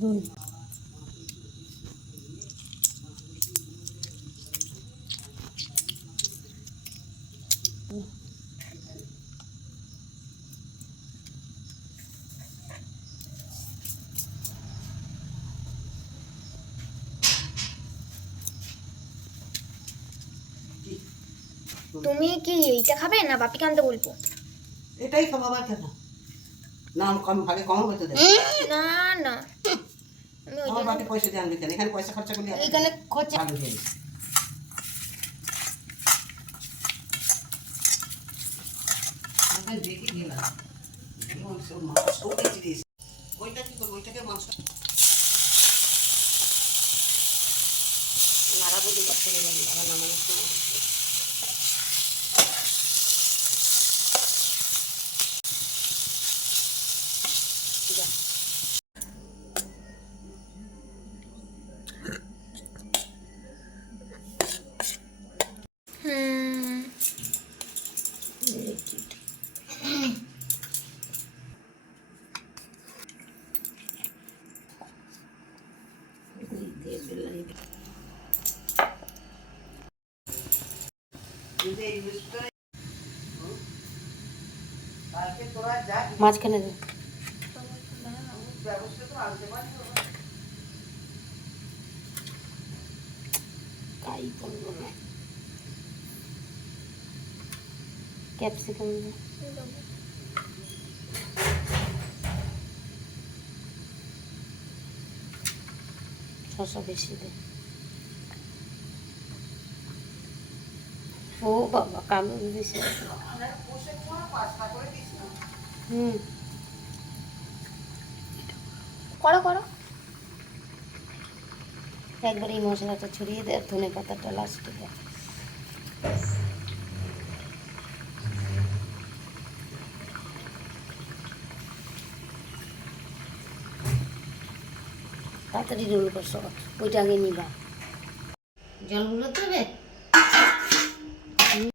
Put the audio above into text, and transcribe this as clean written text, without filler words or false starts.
দুই। তুমি কি এইটা খাবে না বাপিকে আনতে বলবো? এটাই খাবো আবার কেন? না কম ভাগে কম হতে দে। না না আমি ওই আমার জন্য বাড়িতে পয়সা দিয়ে আনবি কেন? এখানে পয়সা খরচা করলি এখানে খরচা ভালো জিনিস। দেখে গেলাম মাংস জিনিস ওইটা কি করবো? ওইটাকে মাংস নাড়াবো দিকে চলে যাবে আবার নামানোর সময়। মাঝখানে দে। কাই পড়লো না। ক্যাপসিকাম দে। শসা বেশি দে। ও বাবা কালো বেশি। হুম করো করো। একবার এই মশলাটা ছড়িয়ে দে, ধনে পাতাটা লাস্টে দে। তাড়াতাড়ি রোল করছো, ওইটা আগে নিবা। জলগুলো দেবে।